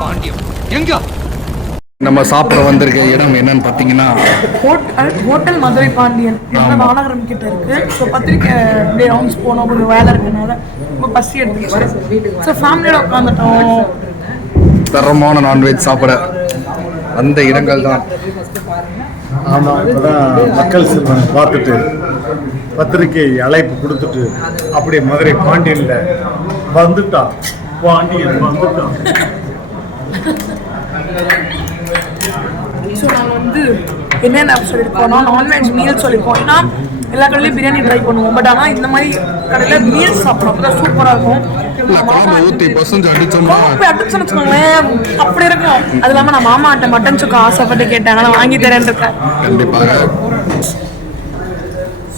பாண்டியம் எங்க நம்ம சாப்பிட வந்திருக்க இடம் என்னன்னு பார்த்தீங்கன்னா ஹோட்டல் மதுரை பாண்டியன் மாநகரம் கிட்ட இருக்கு. ஸோ பத்திரிக்கை அப்படியே ரவுண்ட்ஸ் போனோம், ஒரு வேலை இருக்கனால ரொம்ப பசி எடுத்துக்கிச்சு. ஸோ ஃபேமிலியோட உட்காந்துட்டோம். தரமான நான்வெஜ் சாப்பிட அந்த இடங்கள் தான். ஆமாம், இப்போதான் மக்கள் செல்வன் பார்த்துட்டு பத்திரிக்கை அழைப்பு கொடுத்துட்டு அப்படியே மதுரை பாண்டியனில் வந்துட்டான். பாண்டியன் வந்துட்டான். ஸோ நாங்கள் வந்து என்னென்ன சொல்லியிருக்கோம், நான்வெஜ் மீல் சொல்லியிருக்கோம். ஏன்னா எல்லா கடையிலையும் பிரியாணி ட்ரை பண்ணுவோம், பட் ஆனால் இந்த மாதிரி கடையில் மீல்ஸ் சாப்பிட்றோம், அப்போ தான் சூப்பராக இருக்கும். வச்சுக்கோங்களேன் அப்படி இருக்கும். அது இல்லாமல் நான் மாமாட்ட மட்டன் சுக்கா ஆசைப்பட்டு கேட்டாங்க, வாங்கி தரேன் இருக்கேன். கண்டிப்பாக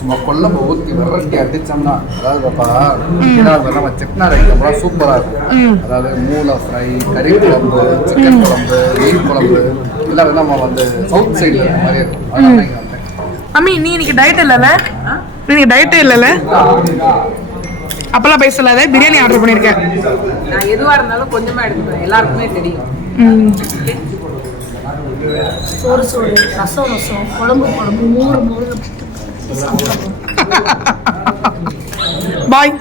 சும்மா கொல்லம்பு ஊற்றி விரட்டி அடித்தோம்னா, அதாவது பாப்பா நம்ம செட்டிநாடு ஐட்டம்லாம் சூப்பராக இருக்கும். அதாவது மூளை ஃப்ரை, கறி குழம்பு, சிக்கன் குழம்பு, மீன் குழம்பு எல்லாம் நம்ம வந்து சவுத் சைடில் இருக்க மாதிரி இருக்கும். அதனால அம்மி நீ இன்னைக்கு டயட் இல்லைல்ல? நீ டயட்டே இல்லைல்ல? அப்பெல்லாம் பேசலாத. பிரியாணி ஆர்டர் பண்ணியிருக்கேன். நான் எதுவாக இருந்தாலும் கொஞ்சமாக எடுத்துப்பேன், எல்லாருக்குமே தெரியும். சோறு சோறு, ரசம் ரசம், குழம்பு குழம்பு, மோர் மோர். பாய்.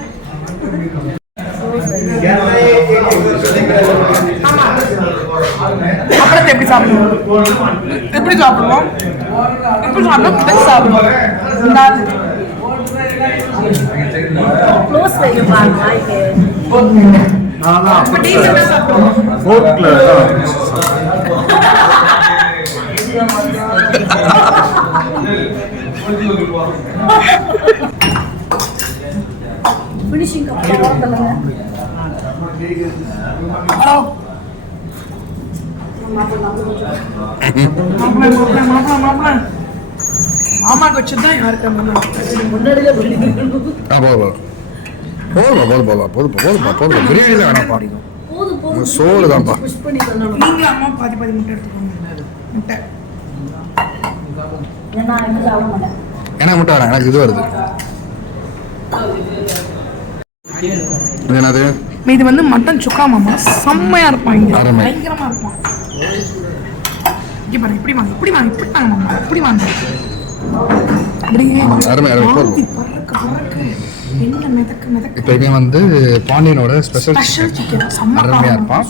அப்புறத்தை எப்படி சாப்பிடுவோம்? எப்படி சாப்பிடுவோம்? எப்படி சாப்பிடுவோம்? சாப்பிடுவோம். க்ளோஸ் வைக்க பாருங்க. ஃபினிஷிங் மாமாக்கு வச்சுதான் யாருக்கு பிரியாணி வேணாப்பா, சோறு தான்ப்பா. நீங்க அம்மா பாதி பாதி முட்டை எடுத்துக்கோங்க. முட்டை ஏன்னா முட்டை வரேன், எனக்கு இது வருது. என்னது இது வந்து மட்டன் சுக்கா மாமா. செம்மையா இருப்பான், பயங்கரமா இருப்பான். இங்க பாருங்க, இப்படி வாங்க, இப்படி வாங்க, இப்படி வாங்க மாமா, இப்படி வாங்க. இப்போ இவன் வந்து பாண்டியனோட ஸ்பெஷல் சிக்கன் அருமையாக இருப்பான்.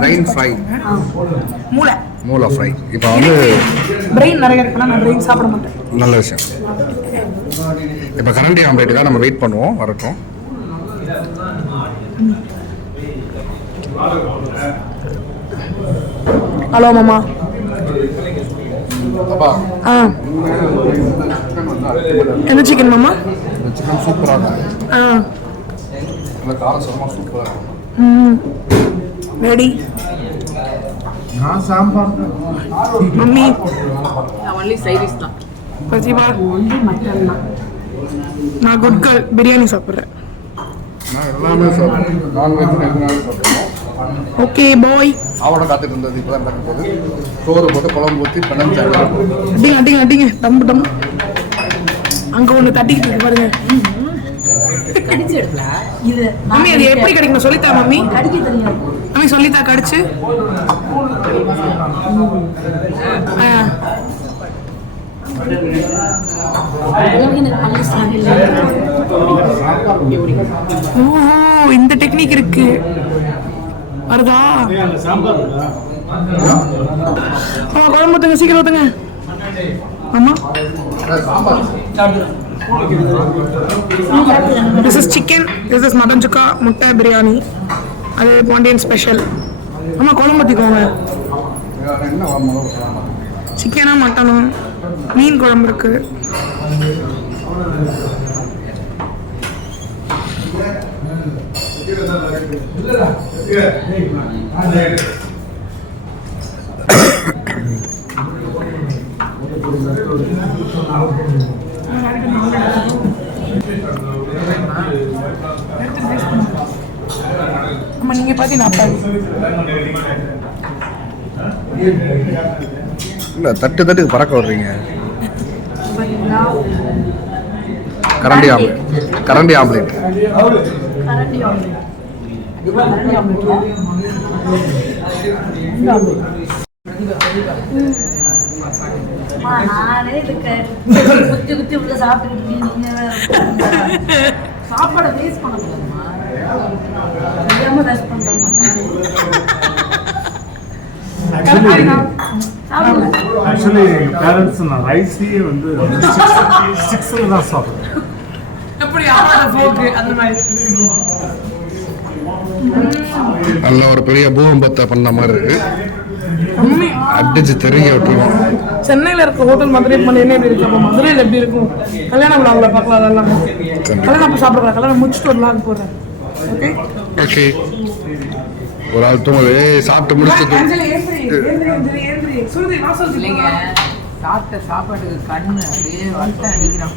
பிரெயின் ஃப்ரை, மூளை ஃப்ரை. இப்போ வந்து பிரெயின் நிறைய இருக்கலாம், நான் பிரெயின் சாப்பிட மாட்டேன். நல்ல விஷயம். இப்போ கரண்டி ஆம்லேட்டுக்காக நம்ம வெயிட் பண்ணுவோம், வரட்டும். ஹலோ மாமா. என்ன சிக்கன் மாமா? சிக்கன் சூப்பராக இருக்கும். காரசாரமாக சூப்பராக இருக்கும். ரெடி. நான் சாம்பார் மம்மி நான் ஒன்லி சைடிஷ் தான். பிரதிபா நான் குட் கேர்ள், பிரியாணி சாப்பிட்றேன். நான் எல்லாமே சாப்பிட்றேன், நான்வெஜ் எல்லாமே சாப்பிட்றேன். Okay bye. அவனை காத்துட்டு இருந்தது இப்போதான் பார்க்கும் போது சோறு போட்டு குழம்பு ஊற்றி பிணைஞ்சாங்க. அடிங்க அடிங்க அடிங்க, டம்பு டம்பு. அங்கே ஒன்று தட்டிக்கிட்டு இருக்கு பாருங்க. கடிச்சு எடுக்கலாம். இது மம்மி அது எப்படி கிடைக்கணும் சொல்லித்தா மம்மி? கடிக்க தெரியாது மம்மி, சொல்லித்தா கடிச்சு. ஓ, இந்த டெக்னிக் இருக்கு வருதா? குழம்பு ஊத்துங்க, சீக்கிரம் ஊத்துங்க. ஆமா, this is chicken, this is mutton சுக்கா, முட்டை பிரியாணி, அது பாண்டியன் ஸ்பெஷல். ஆமா, குழம்பு ஊற்றிக்கோங்க. சிக்கனா மட்டனா? மீன் குழம்பு இருக்கு. ஆமா, நீங்க பாத்தீங்கன்னா இல்லை, தட்டு தட்டுக்கு பறக்க விடுறீங்க. கரண்டி ஆம்லேட், கரண்டி ஆம்லேட். நானே இருக்கேன் குத்தி குத்தி உள்ள சாப்பிட்டுக்கிட்டு நீங்க சாப்பாடை வேஸ்ட் பண்ணக்கூடாதுமா. தெரியாம ரெஸ்ட் பண்றோம் ஆக்சுவலி எங்கள் பேரண்ட்ஸ் நான் ரைஸையே வந்து 6ல் தான் சாப்பிடுவேன். எப்படி ஆவாத போக்கு அந்த மாதிரி. நல்ல ஒரு பெரிய பூகம்பத்தை பண்ண மாதிரி இருக்கு. மம்மி அடிச்சு தெரிய விட்டுருவோம். சென்னையில இருக்க ஹோட்டல் மதுரை மலையில எப்படி இருக்கு, அப்போ மதுரையில் எப்படி இருக்கும்? கல்யாணம் விழாவில் பார்க்கலாம். அதெல்லாம் கல்யாணம் அப்போ சாப்பிடலாம். கல்யாணம் முடிச்சுட்டு ஒரு லாக் போடுறேன். Okay okay. ஒரு ஆள் தூங்குது, சாப்பிட்டு முடிச்சுட்டு இல்லைங்க, சாப்பிட்ட சாப்பாட்டுக்கு கண்ணு அப்படியே வருத்தம் அடிக்கிறான்.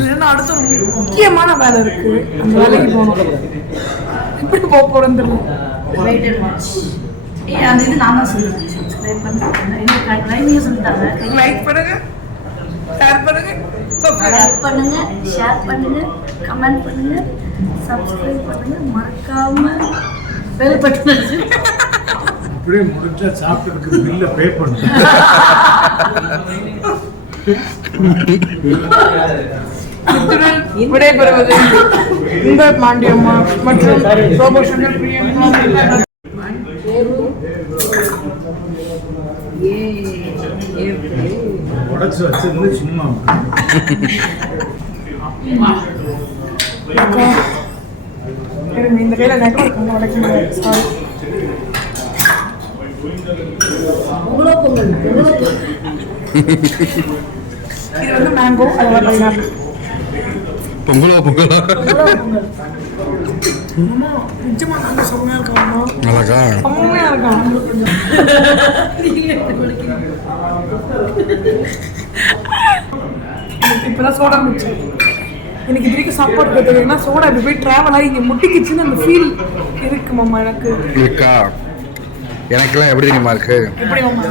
இதுல அடுத்த ஒரு முக்கியமான வேலை இருக்கு, அந்த வேலைக்கு போகணும். எப்படி போக போறேன்னு தெரியல. அந்த இது நான் தான் சொல்லுவேன். சப்ஸ்கிரைப் பண்ணுங்க, சொல்லிட்டாங்க. லைக் பண்ணுங்க, ஷேர் பண்ணுங்க, லைக் பண்ணுங்க, ஷேர் பண்ணுங்க, கமெண்ட் பண்ணுங்க, சப்ஸ்கிரைப் பண்ணுங்க, மறக்காம பெல் பட்டன் அப்படியே முடிஞ்சா சாப்பிட்டதுக்கு பில்லை பே பண்ணுங்க. விடைபெறுவது உங்கள் மாண்டியம்மா மற்றும் ரோபோஷன் பிரியங்கா. உடச்சு வச்சிருந்து சும்மா இந்த கையில நெட்வொர்க் வந்து உடைக்க முடியாது. சாரி. இது வந்து மேங்கோ, அது வந்து பைனாப்பிள். பொங்கலா பொங்கலா அம்மா நிஜமா நல்ல செம்மையா இருக்காம்மா. நல்லாக்கா செம்மையா இருக்கான். இப்பதான் சோடா மிச்சு. எனக்கு இது வரைக்கும் சாப்பாடு பார்த்தீங்கன்னா சோடா இப்படி போய் ட்ராவல் ஆகி இங்கே முட்டிக்கிச்சுன்னு அந்த ஃபீல் இருக்கு மாமா எனக்கு. இருக்கா? எனக்கெல்லாம் எப்படி தெரியுமா இருக்கு? எப்படி மாமா?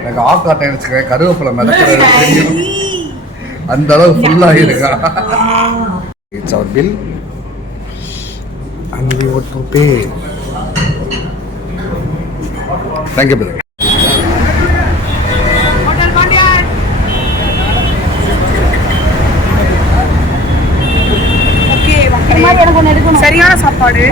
எனக்கு ஆக்காட்டை வச்சுக்க கருவேப்பிலை மிதக்கிறது அந்த அளவு ஃபுல்லாக இருக்கா. It's our bill and we want to pay. Thank you, brother. Hotel Pandian. Okay, சரியான சாப்பாடு.